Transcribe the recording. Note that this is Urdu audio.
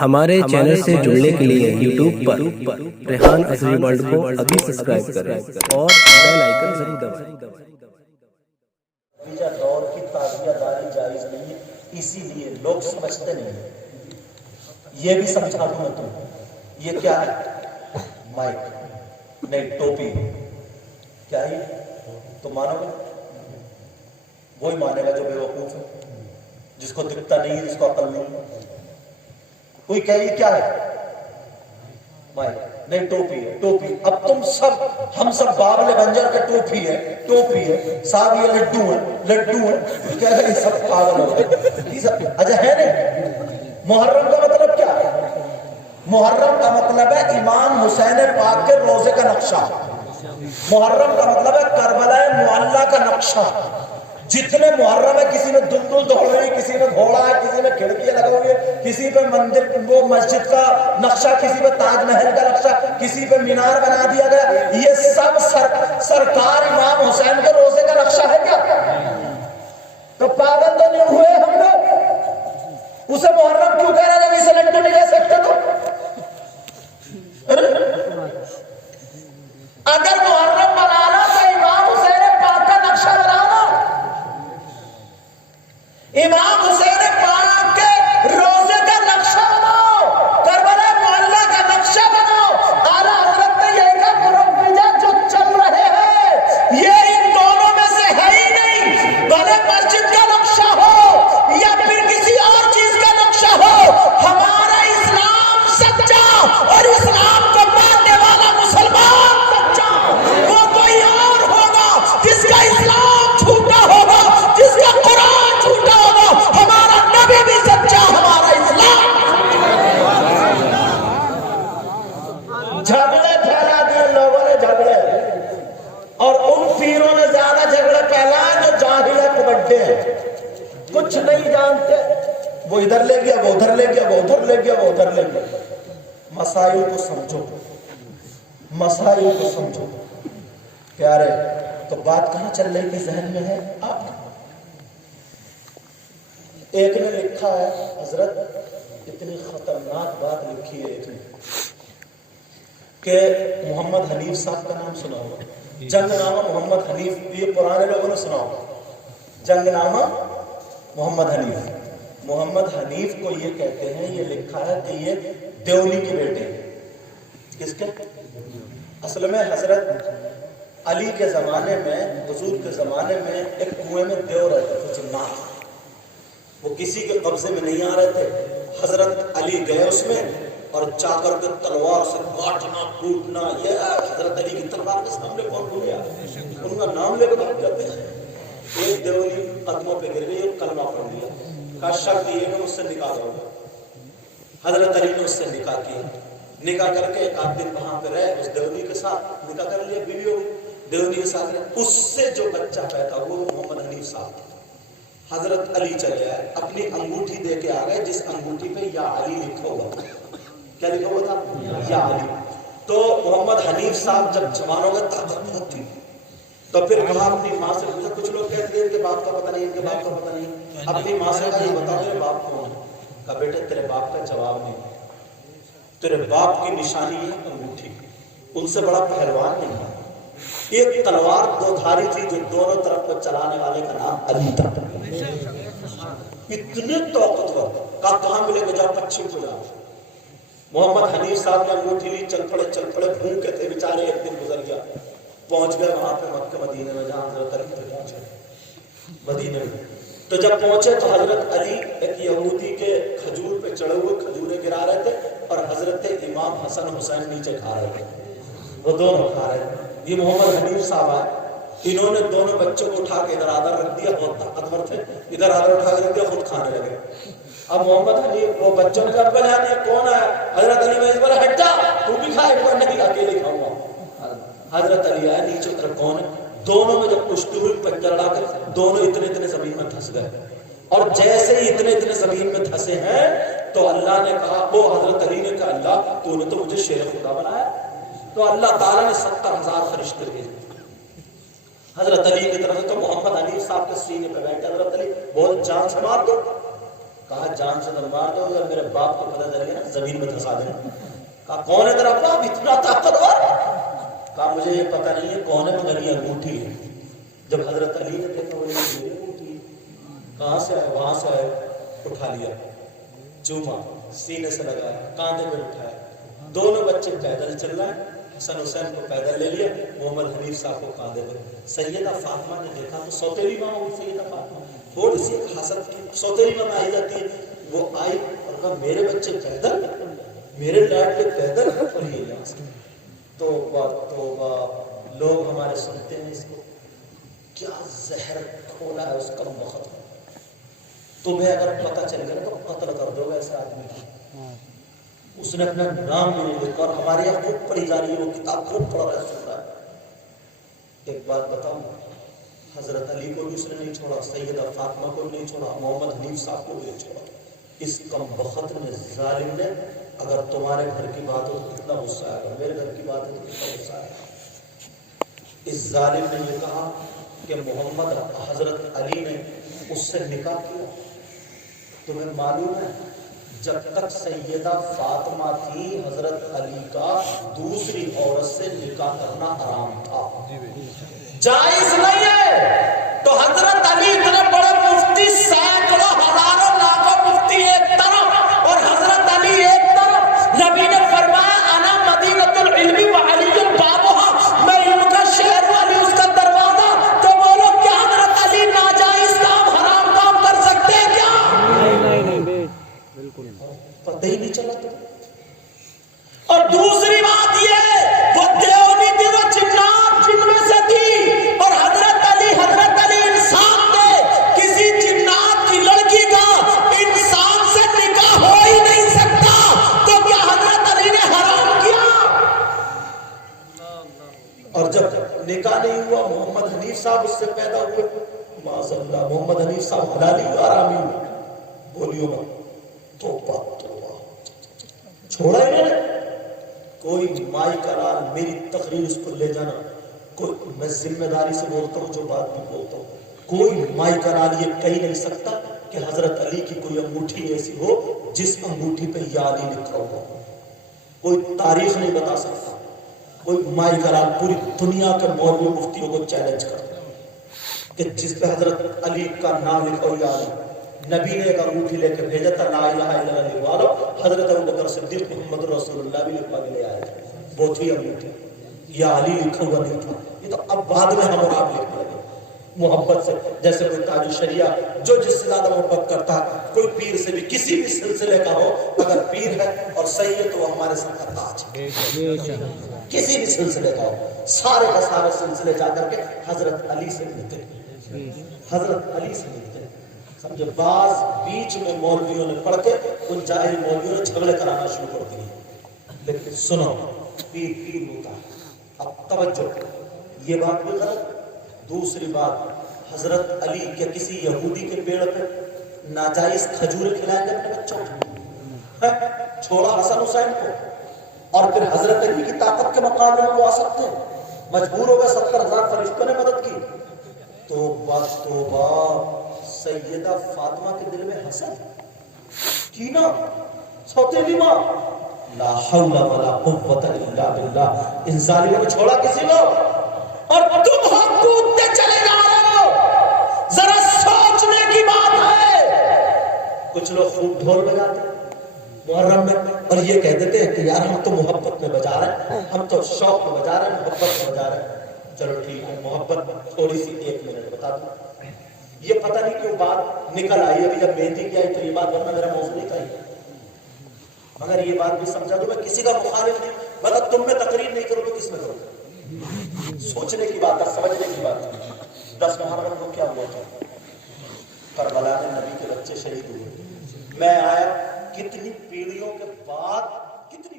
ہمارے چینل سے جڑنے کے لیے یوٹیوب پر ریحان عصری ورلڈ کو ابھی سبسکرائب کریں اور بیل آئیکن ضرور دبائیں۔ دور کی تعزیہ داری جائز نہیں ہے، اسی لیے لوگ سمجھتے نہیں ہیں۔ یہ بھی سمجھا دوں میں تمہیں، یہ کیا ہے؟ مائک نہیں، ٹوپی کیا ہے؟ تم مانو گے؟ وہی مانے گا جو بے وقوف ہے، جس کو دکھتا نہیں ہے، جس کو عقل نہیں ہے۔ کوئی کہے یہ کیا ہے؟ مائک نہیں، ٹوپی ہے، ٹوپی۔ اب تم سب، ہم سب بابل بنجر کے ٹوپی ہے، ٹوپی ہے صاحب، یہ لڈو ہے، لڈو ہے، کہہ رہے یہ سب پاگل ہو گئے۔ اچھا ہے نہیں؟ محرم کا مطلب کیا ہے؟ محرم کا مطلب ہے امام حسین پاک کے روزے کا نقشہ۔ محرم کا مطلب ہے کربلا معلیٰ کا نقشہ۔ جتنے محرم ہے، کسی میں دلدل دوڑ رہی، کسی میں گھوڑا ہے، کسی میں کھڑکیاں لگا ہوئی ہے، کسی پہ مندر وہ مسجد کا نقشہ، کسی پہ تاج محل کا نقشہ، کسی پہ مینار بنا دیا گیا۔ یہ سب سرکار امام حسین کے روزے کا نقشہ ہے کیا؟ تو پاگل تو نہیں ہوئے ہم لوگ؟ اسے محرم کیوں کہہ رہے ہیں جب اسے لڈو نہیں لے سکتے؟ تو اگر محرم بنانا تو امام حسین پاک کا نقشہ بنانا، امام حسین پاک کے روزے کا نقشہ بناؤ، کربلا معلیٰ کا نقشہ بناؤ۔ اعلیٰ حضرت نے یہی کہا مروجہ جو چل رہے ہیں یہ ان دونوں میں سے ہے ہی نہیں، بھلے مسجد کا نقشہ ہو یا پھر کسی اور چیز کا نقشہ ہو، ہمارا اسلام سچا اور اسلام کو ماننے والا مسلمان سچا، وہ کوئی اور ہوگا جس کا اسلام جھوٹا ہوگا، جس کا قرآن جھوٹا ہوگا۔ ہمارا نبی بھی سچا، ہمارا اسلام۔ جھگڑے پھیلا دیے لوگوں نے، جھگڑے، اور ان پیروں نے زیادہ جھگڑے پھیلائے جو جاہل ہے، بڑے ہیں، کچھ نہیں جانتے۔ وہ ادھر لے گیا، وہ ادھر لے گیا، وہ ادھر لے گیا، وہ ادھر لے گیا۔ مسائل کو سمجھو، مسائل کو سمجھو پیارے۔ تو بات کہاں چل رہی تھی ذہن میں ہے آپ؟ ایک نے لکھا ہے، حضرت اتنی خطرناک بات لکھی ہے ایک نے، کہ محمد حنیف صاحب کا نام سنا ہوگا، جنگ نامہ محمد حنیف، یہ پرانے لوگوں نے سنا ہوگا، جنگ نامہ محمد حنیف۔ محمد حنیف کو یہ کہتے ہیں، یہ لکھا ہے کہ یہ دیولی کے بیٹے، کس کے؟ اصل میں حضرت علی کے زمانے میں، حضور کے زمانے میں ایک کنویں میں دیو رہتے تھے، جنات، وہ کسی کے قبضے میں نہیں آ رہے تھے۔ حضرت علی گئے اس میں اور جا کر کے تلوار سے کاٹنا کوٹنا، یہ حضرت علی کی تلوار کے سامنے کون ہو گیا؟ ان کا نام لے کے بات کرتے ہیں۔ ایک دیولی قدموں پہ گر گئی، ایک کلمہ پڑھ لیا، کا شرط یہ کہ مجھ سے نکاح ہوگا۔ حضرت علی نے اس سے نکاح کیا، نکاح کر کے ایک آدھ دن وہاں پہ رہے، اس دیولی کے ساتھ نکاح کر لیا، بیوی ہو گئی، دیولی کے ساتھ رہے، اس سے جو بچہ پیدا ہوا وہ محمد حنیف صاحب تھا۔ حضرت علی چلے آئے، اپنی انگوٹھی دے کے آ گئے، جس انگوٹھی پہ یا علی لکھا ہوا تھا۔ کیا لکھا ہوا تھا؟ یا علی۔ تو محمد حنیف صاحب جب جوان ہو گئے، طاقت بہت تھی، تو پھر کہا اپنی ماں سے پوچھا، کچھ لوگ کہتے ہیں ان کے باپ کا پتہ نہیں، ان کے باپ کا پتہ نہیں، اپنی ماں سے کہا یہ بتا میرے باپ کون ہے؟ کہا بیٹے تیرے باپ کا جواب نہیں، تیرے باپ کی نشانی ہے انگوٹھی، ان سے بڑا پہلوان نہیں ہے۔ ایک تلوار دو دھاری تھی جو دونوں طرف پر چلانے والے کا نام علی تھا، اتنے طاقتور۔ کہا کہاں ملے گا؟ جاؤ پچھم کو جاؤ۔ محمد حنیف صاحب نے انگوٹھی لی، چل پڑے بھوکے تھے بیچارے، ایک دن گزر گیا، پہنچ گئے وہاں پہ مکہ مدینے میں، جہاں حضرت علی پہ پہنچے مدینے میں۔ تو جب پہنچے تو حضرت علی ایک یہودی کے کھجور پہ چڑھے ہوئے کھجوریں گرا رہے تھے، اور حضرت امام حسن حسین نیچے کھا رہے تھے، وہ دونوں کھا رہے تھے۔ یہ محمد حنیف صاحب آئے، انہوں نے دونوں بچوں کو اٹھا کے ادھر آدھر رکھ دیا، بہت طاقتور تھے، ادھر آدھر اٹھا کے رکھ دیا، خود کھانے لگے۔ اب محمد حنیف وہ بچوں نے ابا جان یہ کون ہے؟ حضرت علی میں بولا ہٹ جا، تو بھی کھائے؟ وہ نہیں، اکیلے کھاؤں گا۔ حضرت علی آئے، نیچے اتر، کون ہے؟ دونوں میں جب کشتی ہوئی، پنجر ڈال کے دونوں اتنے اتنے زمین میں دھس گئے، اور جیسے ہی اتنے اتنے زمین میں دھسے ہیں تو اللہ نے کہا، وہ حضرت علی نے کہا اللہ تو نے تو مجھے شیر خدا بنایا۔ تو اللہ تعالیٰ نے 70,000 فرشتے بھیجے حضرت علی کی طرف سے۔ تو محمد حنیف صاحب کے سینے پہ بیٹھے، حضرت علی بہت جان سے مار دو، کہا جان سے تو مار دو اگر میرے باپ کو پتہ چل گیا نا زمین میں دھسا دینا. کہا کون ہے تیرا باپ اتنا طاقتور؟ کہا مجھے یہ پتہ نہیں ہے کون ہے مگر یہ انگوٹھی ہے. جب حضرت علی نے دیکھا وہ میری انگوٹھی کہاں سے آئے؟ وہاں سے آئے. اٹھا لیا, چوما, سینے سے لگایا, کاندھے پہ اٹھایا. دونوں بچے پیدل چل رہے ہیں. حسن حسین کو پیدل لے لیا, محمد حنیف صاحب کو کاندھے پہ. سیدہ فاطمہ نے دیکھا تو سوتیلی ماں ہوئی سیدہ فاطمہ, تھوڑی سی حسد کی سوتیلی ماں آئی جاتی ہے. وہ آئی اور کہا میرے بچے پیدل, میرے لاڈلے پیدل, اور یہ یہاں سے. توبہ توبہ, لوگ ہمارے سنتے ہیں اس کو, کیا زہر کھولا ہے اس کا وقت. تمہیں اگر پتہ چل گیا تو قتل کر دو گے ایسے آدمی کی. اس نے اپنا نام بھی نہیں لکھا, اور ہمارے یہاں خوب پڑھی جا رہی ہے, وہ کتاب خوب پڑھ رہا ہے, سن رہا ہے. ایک بات بتاؤں, حضرت علی کو بھی اس نے نہیں چھوڑا, سیدہ فاطمہ کو بھی نہیں چھوڑا, محمد حنیف صاحب کو بھی نہیں چھوڑا. اس کم بخت نے, ظالم نے, اگر تمہارے گھر کی بات ہو تو کتنا غصہ آئے گا, میرے گھر کی بات ہے تو کتنا غصہ آئے گا. اس ظالم نے یہ کہا کہ محمد حضرت علی نے اس سے نکاح کیا. تمہیں معلوم ہے جب تک سیدہ فاطمہ تھی حضرت علی کا دوسری عورت سے نکاح کرنا حرام تھا, جائز نہیں ہے. تو حضرت علی اتنے بڑے مفتی, سینکڑوں ہزاروں لاکھوں مفتی ایک طرف اور حضرت علی ایک طرف. نبی نے فرمایا انا مدینۃ العلم وعلی بابها, میں علم کا شہر ہوں, علی اس کا دروازہ. تو بولو کیا حضرت علی ناجائز کام, حرام کام کر سکتے ہیں کیا؟ نہیں, بالکل پتہ ہی نہیں چلا. اور دوسری بات یہ وہ دیونی تھی, وہ جنات جن میں سے تھی, اور حضرت علی انسان تھے. کسی جنات کی لڑکی کا انسان سے نکاح ہو ہی نہیں سکتا, تو کیا حضرت علی نے حرام کیا؟ اور جب نکاح نہیں ہوا, محمد حنیف صاحب اس سے پیدا ہوئے, معاذ اللہ, محمد حنیف صاحب حلالی و حرامی ہوئے. بولیو مت, توبہ توبہ, چھوڑا ہی نہیں. کوئی مائی کا لال, میری تقریر اس کو لے جانا, کوئی, میں ذمہ داری سے بولتا ہوں جو بات بھی بولتا ہوں, کوئی مائی کا لال یہ کہہ نہیں سکتا کہ حضرت علی کی کوئی انگوٹھی ایسی ہو جس انگوٹھی پہ یا علی لکھا ہوا. کوئی تاریخ نہیں بتا سکتا. کوئی مائی کا لال پوری دنیا کے مولوی مفتیوں کو چیلنج کرتا کہ جس پہ حضرت علی کا نام لکھا ہو یا علی. نبی نے ایک انگوٹھی لے کے بھیجا تھا, لا الہ الا اللہ لکھوا لو. حضرت ابوبکر صدیق محمد رسول اللہ بھی لکھوا کے لے آئے تھے, وہ تھی انگوٹھی, یا علی لکھا ہوا نہیں تھا. یہ تو اب بعد میں ہم اور آپ لکھنے لگے محبت سے. جیسے کوئی تاج الشریعہ جو جس سے زیادہ محبت کرتا ہے, کوئی پیر سے بھی کسی بھی سلسلے کا ہو, اگر پیر ہے اور صحیح ہے تو وہ ہمارے سر کا تاج ہے. کسی بھی سلسلے کا ہو, سارے کا سارے سلسلے جا کر کے حضرت علی سے ملتے, حضرت علی سے ملتے. سمجھے, بعض بیچ میں مولویوں نے پڑھ کے ان جاہل مولویوں نے جھگڑے کرانا شروع کر دیے. لیکن سنو, پیر پیر ہوتا ہے. اب توجہ, یہ بات بھی غلط. دوسری بات, حضرت علی کیا کسی یہودی کے پیڑ پہ ناجائز کھجوریں کھلائیں گے اپنے بچوں کو؟ چھوڑا حسن حسین کو, اور پھر حضرت علی کی طاقت کے مقابلے میں وہ آ سکتے ہیں. مجبور ہو گئے, 70,000 فرشتوں نے مدد کی. توبہ توبہ. سیدہ فاطمہ کے دل میں حسد, کینہ, سوتیلی ماں, لا حول ولا قوت الا باللہ. ان ظالموں نے چھوڑا کسی کو, اور تم ہم کودتے چلے جا رہے ہو. ذرا سوچنے کی بات ہے. کچھ لوگ خوب ڈھول بجاتے محرم میں, اور یہ کہہ دیتے ہیں کہ یار ہم تو محبت میں بجا رہے ہیں, ہم تو شوق میں بجا رہے ہیں, محبت میں بجا رہے ہیں. چلو ٹھیک ہے, محبت تھوڑی سی 1 منٹ بتا دوں. یہ پتہ نہیں کیوں بات نکل آئی ابھی, جب مہندی کی آئی تو یہ بات, ورنہ میرا موضوع نہیں تھا. مگر یہ بات بھی سمجھا دوں, میں کسی کا مخالف نہیں, مگر تم میں تقریر نہیں کروں تو کس میں کروں؟ سوچنے کی بات ہے, سمجھنے کی بات ہے. 10 محرم کو کیا ہوا تھا؟ کربلا میں نبی کے بچے شہید ہوئے. میں آیا, کتنی پیڑھیوں کے بعد, کتنی